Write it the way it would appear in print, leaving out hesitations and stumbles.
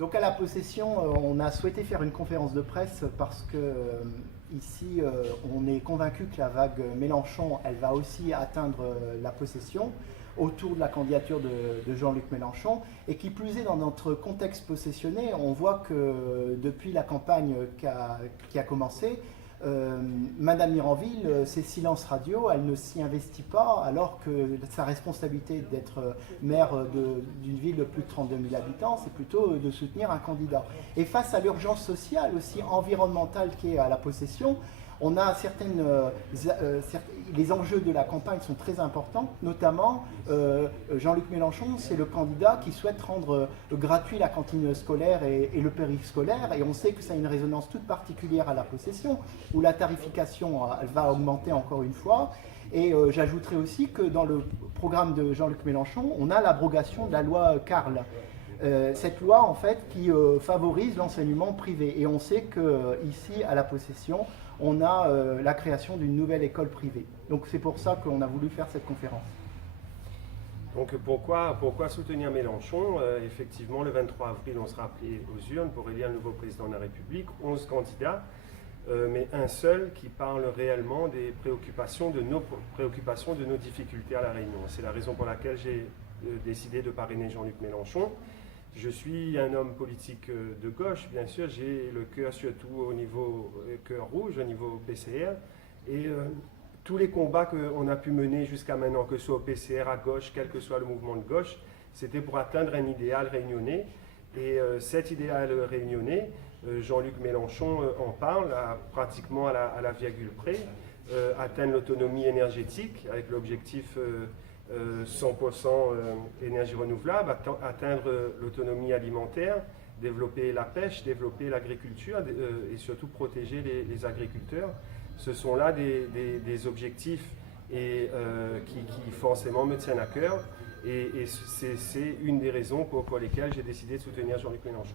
Donc à la possession, on a souhaité faire une conférence de presse parce que ici, on est convaincu que la vague Mélenchon, elle va aussi atteindre la possession autour de la candidature de Jean-Luc Mélenchon. Et qui plus est, dans notre contexte possessionné, on voit que depuis la campagne qui a commencé, Madame Miranville, ses silences radio, elle ne s'y investit pas, alors que sa responsabilité d'être maire d'une ville de plus de 32 000 habitants, c'est plutôt de soutenir un candidat. Et face à l'urgence sociale, aussi environnementale qui est à la possession, on a les enjeux de la campagne sont très importants, notamment Jean-Luc Mélenchon, c'est le candidat qui souhaite rendre gratuit la cantine scolaire et le périscolaire, et on sait que ça a une résonance toute particulière à la possession, où la tarification elle va augmenter encore une fois. Et j'ajouterai aussi que dans le programme de Jean-Luc Mélenchon, on a l'abrogation de la loi Carle. Cette loi en fait qui favorise l'enseignement privé, et on sait qu'ici à la possession on a la création d'une nouvelle école privée. Donc c'est pour ça qu'on a voulu faire cette conférence. Donc pourquoi soutenir Mélenchon? Effectivement, le 23 avril, on sera appelé aux urnes pour élire un nouveau président de la République, 11 candidats, mais un seul qui parle réellement des préoccupations, de nos difficultés à La Réunion. C'est la raison pour laquelle j'ai décidé de parrainer Jean-Luc Mélenchon. Je suis un homme politique de gauche, bien sûr, j'ai le cœur surtout au niveau cœur rouge, au niveau PCR, et tous les combats qu'on a pu mener jusqu'à maintenant, que ce soit au PCR à gauche, quel que soit le mouvement de gauche, c'était pour atteindre un idéal réunionnais. Et cet idéal réunionnais, Jean-Luc Mélenchon en parle pratiquement à la virgule près, atteindre l'autonomie énergétique avec l'objectif 100% énergie renouvelable, atteindre l'autonomie alimentaire, développer la pêche, développer l'agriculture et surtout protéger les agriculteurs. Ce sont là des objectifs qui forcément me tiennent à cœur, et c'est une des raisons pour lesquelles j'ai décidé de soutenir Jean-Luc Mélenchon.